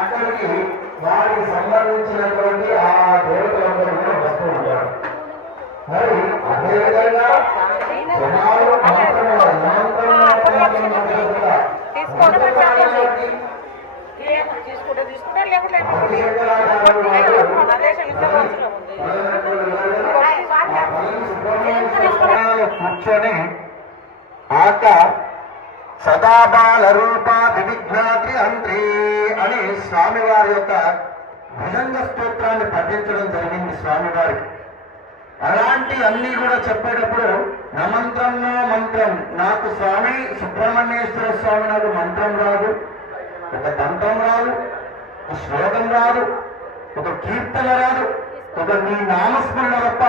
అక్కడికి వారికి సంబంధించినటువంటి ఆ దేవతలందరూ కూడా వస్తూ ఉంటారు. మరి అదేవిధంగా జనాలు కూర్చొని ఆక సదాబాల రూప వివిఘ్నాతి అంత్రి అని స్వామివారి యొక్క భుజంగ స్తోత్రాన్ని పఠించడం జరిగింది స్వామివారికి. అలాంటి అన్ని కూడా చెప్పేటప్పుడు నమంత్రంలో మంత్రం నాకు స్వామి సుబ్రహ్మణ్యేశ్వర స్వామి నాకు మంత్రం రాదు, ఒక తంత్రం రాదు, ఒక శ్లోకం రాదు, ఒక కీర్తన రాదు, ఒక నీ నామస్మరణ తప్ప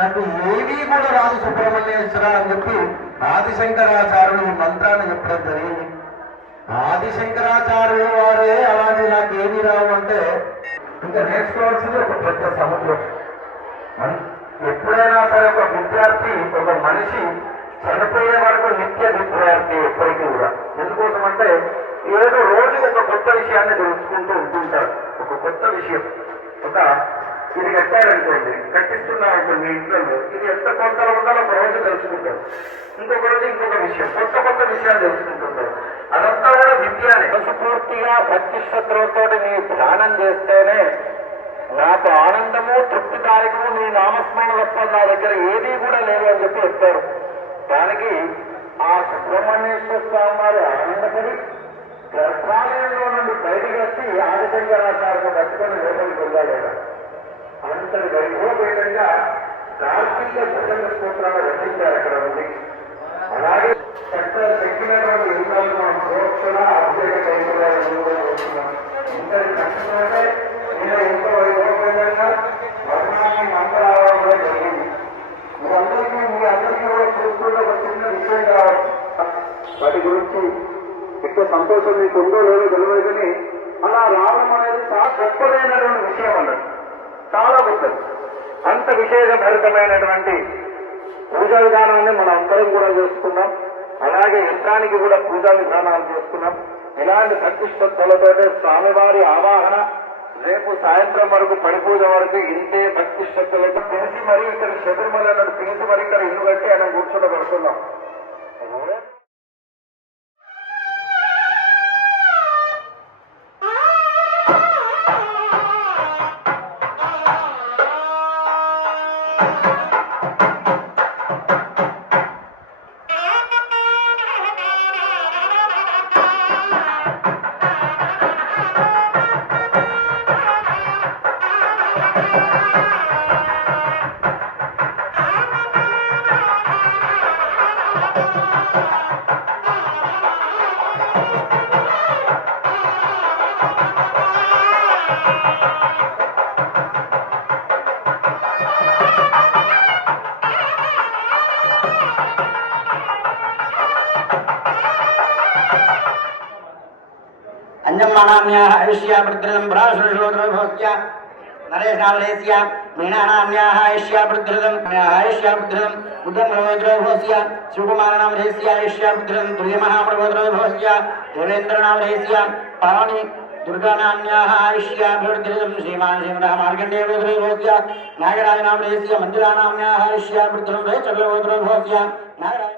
నాకు ఏమీ కూడా రాదు సుబ్రహ్మణ్యేశ్వర అని చెప్పి ఆదిశంకరాచార్యులు ఈ మంత్రాన్ని చెప్పడం జరిగింది. ఆదిశంకరాచార్యులు వారే అలాంటి నాకు ఏమీ రావు అంటే ఇంకా నేర్చుకోవాల్సింది ఒక పెద్ద సముద్రం. ఎప్పుడైనా సరే ఒక విద్యార్థి, ఒక మనిషి చనిపోయే వరకు నిత్య విద్యార్థి ఎప్పటికీ కూడా. ఎందుకోసం అంటే ఏదో రోజు ఒక కొత్త విషయాన్ని తెలుసుకుంటూ ఉంటుంటారు. ఒక కొత్త విషయం, ఒక ఇది కట్టారనుకోండి, కట్టిస్తున్నారనుకోండి మీ ఇంట్లో, ఇది ఎంత కొత్తలో ఉండాలో ఒక రోజు తెలుసుకుంటారు, ఇంకొక రోజు ఇంకొక విషయం, కొత్త కొత్త విషయాలు తెలుసుకుంటుంటారు. అదంతా కూడా విద్యనే. పూర్తిగా భక్తి శ్రద్ధలతో నీ ధ్యానం చేస్తేనే నాకు ఆనందము తృప్తిదాయకము నీ నామస్మరణ తప్ప నా దగ్గర ఏదీ కూడా లేదు అని చెప్పి చెప్తారు. దానికి ఆ సుబ్రహ్మణ్యేశ్వర స్వామి వారు ఆనందపడి గర్భాలయంలో నుండి బయటికి వచ్చి ఆదిశంకరాచార్యను పట్టుకొని లోపలికి వెళ్ళాలేదా. అంతటి వైభవపేతంగా కార్తీక భుజంగ స్తోత్రాలు రచించారు అక్కడ ఉంది. అలాగే చట్టాలు తగ్గినటువంటి యుద్ధాలు మనం ప్రోక్షణ అభిషేక కైంకర్యాలు వస్తున్నాం. ఇంతటి కష్టమంటే నేను ఎంతో వైభవపేతంగా వర్ణాన్ని మంత్రాలు కూడా జరిగింది. మీ అందరికీ కూడా చూసుకుంటే ఒక చిన్న విషయం కావచ్చు. వాటి గురించి ఎక్కువ సంతోషం మీకు ఉందో లేదో తెలియదు, కానీ అలా రావడం అనేది చాలా గొప్పదైనటువంటి విషయం అన్నది, చాలా గొప్పది. అంత విశేషభరితమైనటువంటి పూజా విధానాన్ని మనం అందరం కూడా చేసుకున్నాం. అలాగే యంత్రానికి కూడా పూజా విధానాలు చేసుకున్నాం. ఇలాంటి భక్తి శ్రద్ధలతో స్వామివారి ఆవాహన రేపు సాయంత్రం వరకు పడిపూజ వరకు ఇంతే భక్తి శ్రద్ధలతో పిలిచి మరీ ఇక్కడ శబరిమలను పిలిచి మరి ఇక్కడ ఇల్లు కట్టి ఆయన కూర్చోబడుతున్నాం. अंजम्माणाम्याः आयुष्या प्रद्रदं भ्राशुषोद्रभोक्या नरेशालयस्य मीनानाम्याहायष्याबुद्धृतं न्याहायष्याबुद्धृतं बुद्धमहोद्रवस्य शिवकुमारनामधेयस्यायष्याबुद्धृतं तुल्यमहाप्रभोद्रवस्य देवेन्द्रनामधेयस्य पावनि दुर्गानाम्याहायष्याबुद्धृतं श्रीमान् श्रीमदः मार्कण्डेयगोत्रवस्य नागराजनामधेयस्य मञ्जुलानाम्याहायष्याबुद्धृतं चक्रगोत्रवस्य नागराज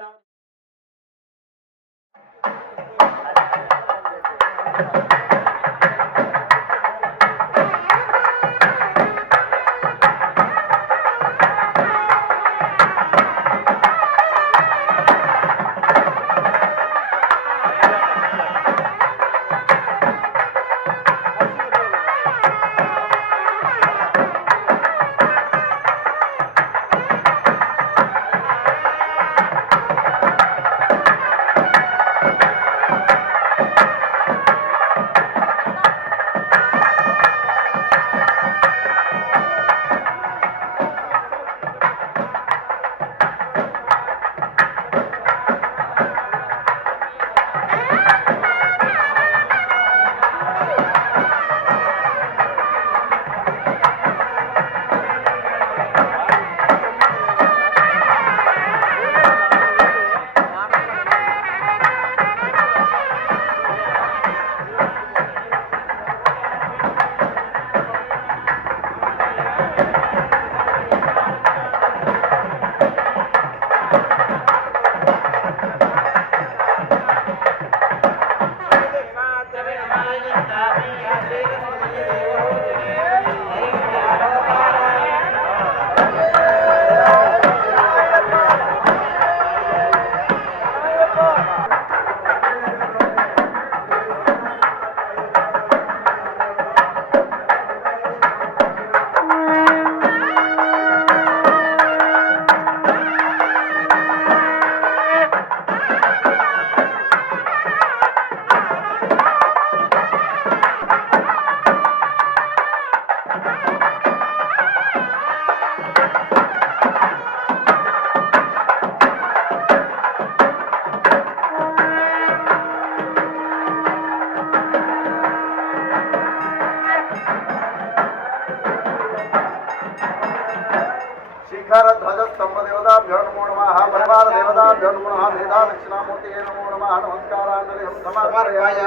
ध्वजस्तंभदेवताभ्यो नमो नमः परिवारदेवताभ्यो नमो नमः मेधा दक्षिणामूर्तये नमो नमः नमस्काराञ्जलिं समर्पयामि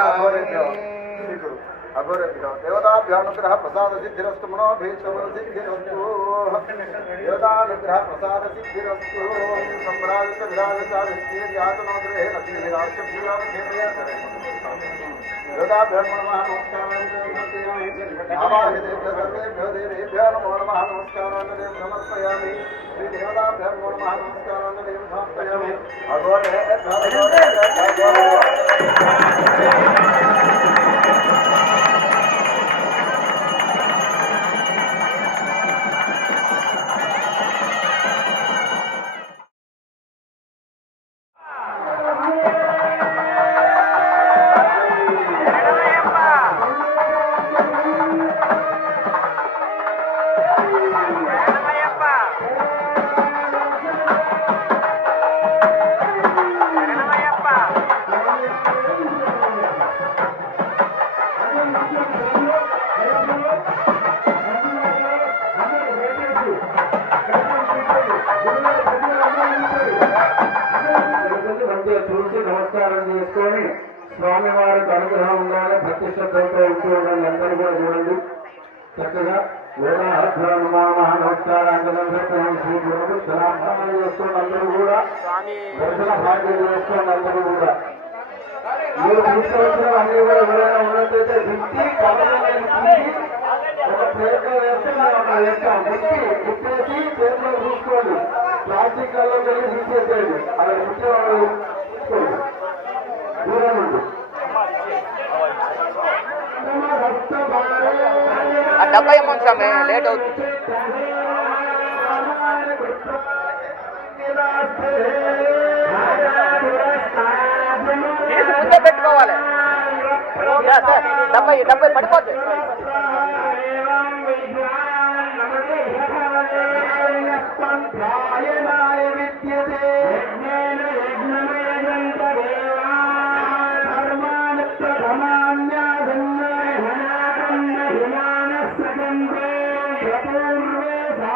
अघोरेभ्यो देवताभ्यानुग्रह प्रसाद सिद्धिरस्तु मनोभीष्टबल सिद्धिरस्तु देवतानुग्रह प्रसाद सिद्धिरस्तु सम्राजित विराजचारित्ये जातनोग्रहे लक्ष्मी निराश्यभ्युलां देवताभ्यो नमः नमस्काराञ्जलिं आवाहितेभ्यो सर्वेभ्यो देवेभ्यो नमो नमः नमस्काराञ्जलिं समर्पयामि श्री देवताभ्यो नमो नमः नमस्काराञ्जलिं समर्पयामि చూసి నమస్కారం చేసుకొని స్వామివారికి అనుగ్రహం ఉండాలి, భక్తి శ్రద్ధలతో ఉంటూ ఉండాలి. అందరూ కూడా చూడండి చక్కగా నమస్కారాంజనం శ్రీ గురువు ధనాభావన చేసుకోండి. అందరూ కూడా దర్శన భాగ్యం చేసుకోండి. అందరూ కూడా మీరు తీసుకొచ్చిన అన్ని కూడా ఎవరైనా ఉన్నట్లయితే దిక్కి ఒక ప్లేట్లో వేస్తే మనం అక్కడ వేస్తాం. గుప్పేసి చేతిలో చూసుకోండి. ప్లాస్టిక్ కల్లో వెళ్ళి తీసేసేయండి. అలా ముఖ్యం దూరం నుండి డబ్బా ఏమొచ్చామే లేట్ అవుతుంది. ముందే పెట్టుకోవాలి. డబ్బై పడిపోతుంది. పూర్వే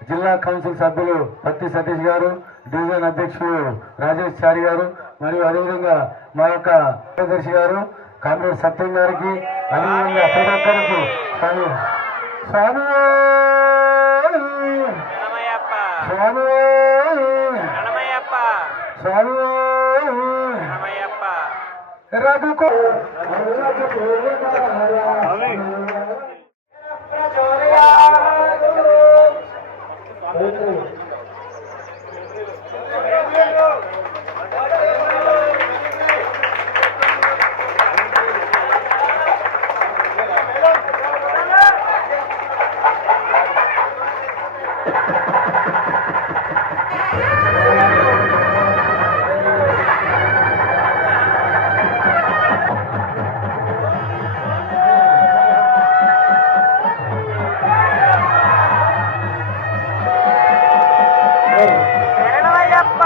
జిల్లా కౌన్సిల్ సభ్యులు పత్తి సతీష్ గారు, డివిజన్ అధ్యక్షులు రాజేష్ చారి గారు, మరియు అదేవిధంగా మా యొక్క కార్యదర్శి గారు కామ్రేడ్ సత్యం గారికి, అదేవిధంగా ప్రతి ఒక్కరికి స్వామి స్వామి శరణమయ్యప్ప స్వామి శరణమయ్యప్ప స్వామి శరణమయ్యప్ప రఘుకు శరణమయ్యప్ప శరణమయ్యప్ప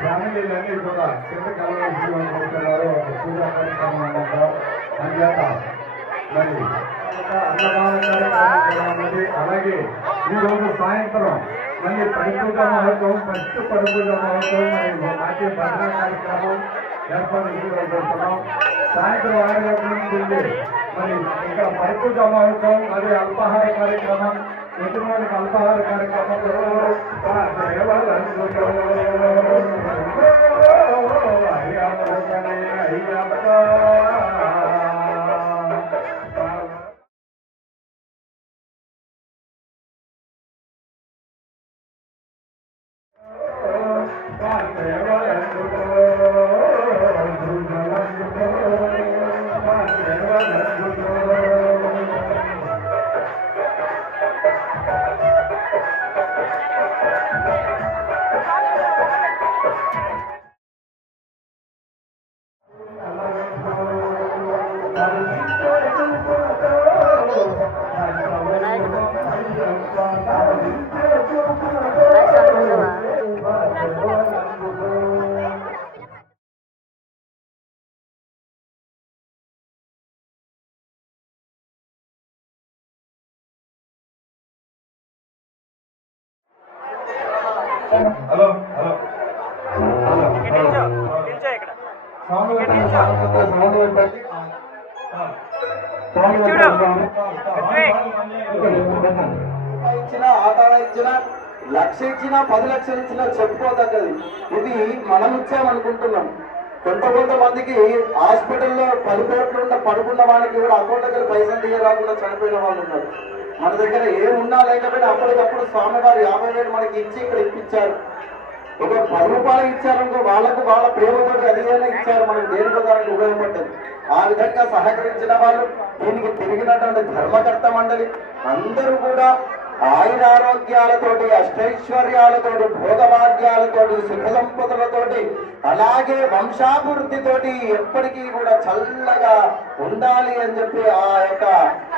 ఫ్యామిలీలన్నీ కూడా కింద కలవస్తున్నారు పూజా కార్యక్రమం అన్నమాట. అంచేత మరి అన్నదాన కార్యక్రమం ఉన్నది. అలాగే ఈరోజు సాయంత్రం మళ్ళీ పరిపూజ మహోత్సవం, ఫస్ట్ పరిపూజ మహోత్సవం, మరి నాట్య భజన కార్యక్రమం ఏర్పాటు చేసుకుంటున్నాం. సాయంత్రం 6 గంటల నుంచి మరి ఇక్కడ పరిపూజ మహోత్సవం, మరి అల్పాహార కార్యక్రమం, ఎటువంటి అల్పాహార కార్యక్రమంలో హలో హలో నిల్చో ఇక్కడ ఇచ్చిన ఆధార ఇచ్చిన 1,00,000 ఇచ్చినా 10 లక్షలు ఇచ్చినా చెప్పుకోదగ్గది. ఇది మనం ఇచ్చామనుకుంటున్నాం. కొంతమందికి హాస్పిటల్లో 10 కోట్లు ఉన్న పడుకున్న వాళ్ళకి కూడా అకౌంట్ దగ్గర పైసలు తీయరాకుండా చనిపోయిన వాళ్ళు ఉన్నారు. మన దగ్గర ఏమున్నా లేకపోయినా అప్పటికప్పుడు స్వామివారు 50,000 మనకి ఇచ్చి ఇక్కడ ఇప్పించారు. ఒక 10 రూపాయలు ఇచ్చారనుకో, వాళ్ళకు వాళ్ళ ప్రేమతో అదిగానే ఇచ్చారు, మనకు దేనికో దానికి ఉపయోగపడ్డది. ఆ విధంగా సహకరించిన వాళ్ళు, దీనికి తిరిగినటువంటి ధర్మకర్త మండలి అందరూ కూడా ఆయురారోగ్యాలతోటి, అష్టైశ్వర్యాలతోటి, భోగభాగ్యాలతోటి, సుఖ సంపదలతోటి, అలాగే వంశాభివృద్ధితోటి ఎప్పటికీ కూడా చల్లగా ఉండాలి అని చెప్పి ఆ యొక్క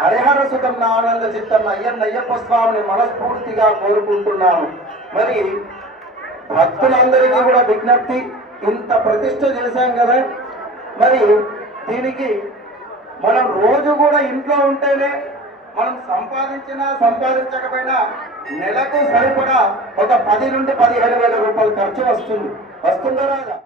హరిహర సుతం ఆనంద చిత్తన్న అయ్యప్ప స్వామిని మనస్ఫూర్తిగా కోరుకుంటున్నాను. మరి భక్తులందరికీ కూడా విజ్ఞప్తి, ఇంత ప్రతిష్ట చేశాం కదా, మరి దీనికి మనం రోజు కూడా ఇంట్లో ఉంటేనే మనం సంపాదించినా సంపాదించకపోయినా నెలకు సరిపడా ఒక 10 నుండి 15 వేల రూపాయలు ఖర్చు వస్తుందా రాదా?